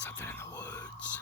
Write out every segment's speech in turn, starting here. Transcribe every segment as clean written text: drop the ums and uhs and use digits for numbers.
Something in the woods.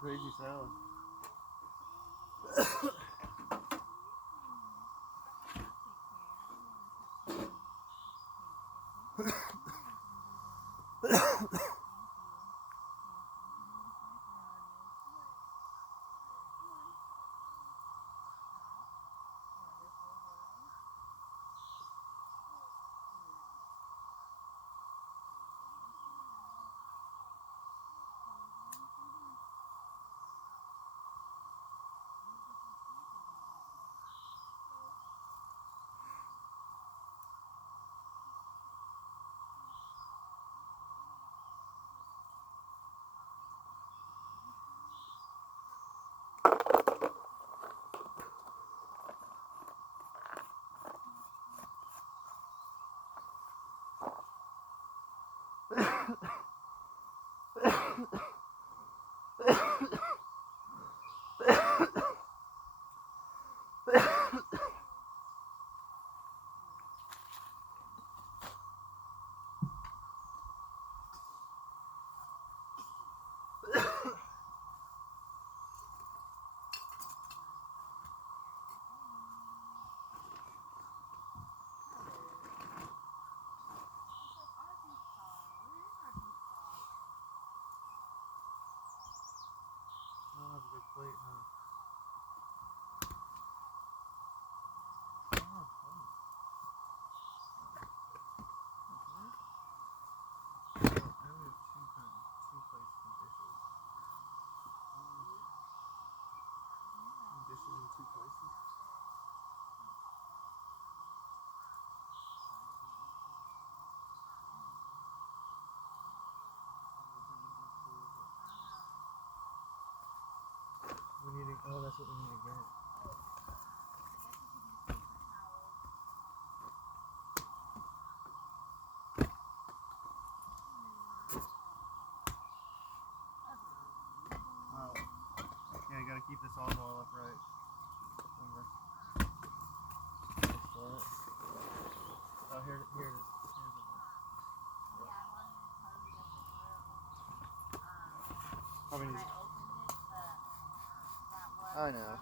Crazy sound. Oh, that's a big plate, huh? Oh, fun. I only have two plates and dishes. And dishes in two places? We need to, oh, that's what we need to get. Wow. Yeah, you gotta keep this on wall upright. Remember. Oh, here it is. Here's the one. Probably needs. I know.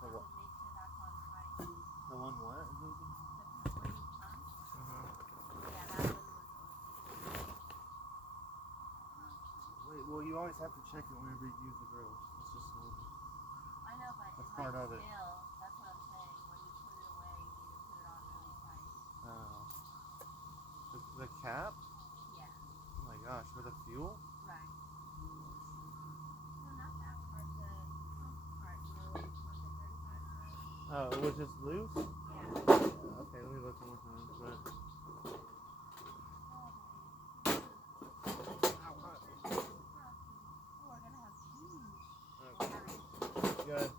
The what? The one what? Wait, well, you always have to check it whenever you use the grill. It's just normal. I know, but that's part of it. That's what I'm saying. When you put it away, you need to put it it was just loose? Yeah. Okay, let me look one more time. But... Good.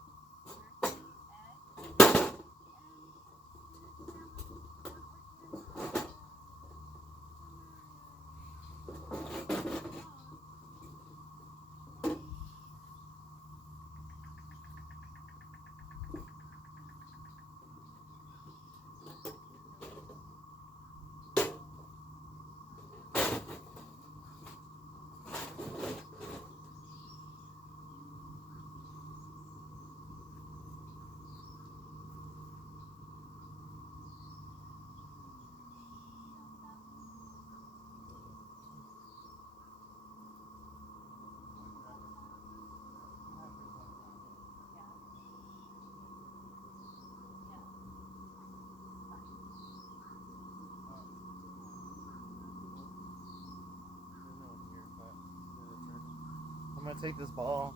I'm gonna take this ball.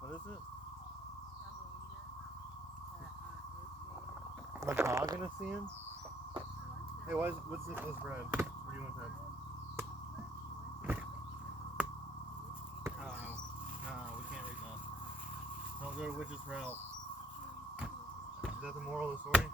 What is it? Magnesium? Hey, what's this bread? What do you want that? No, we can't read that. Don't go to witches for help. Is that the moral of the story?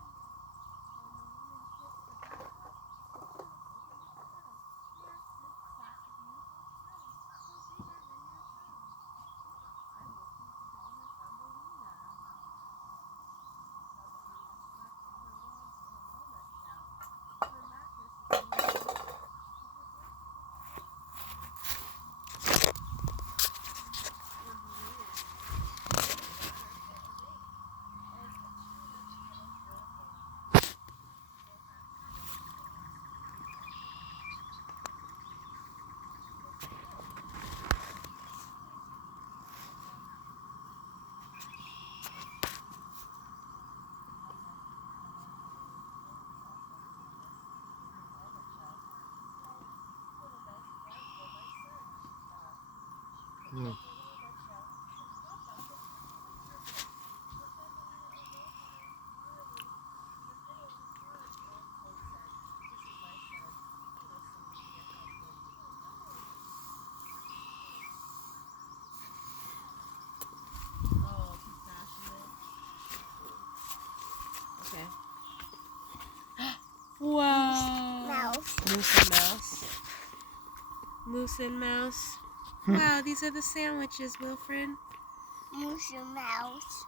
Yeah. Okay. Wow. Mouse. Moose and mouse. Moose and mouse. Wow, these are the sandwiches, Wilfred. Moose and mouse.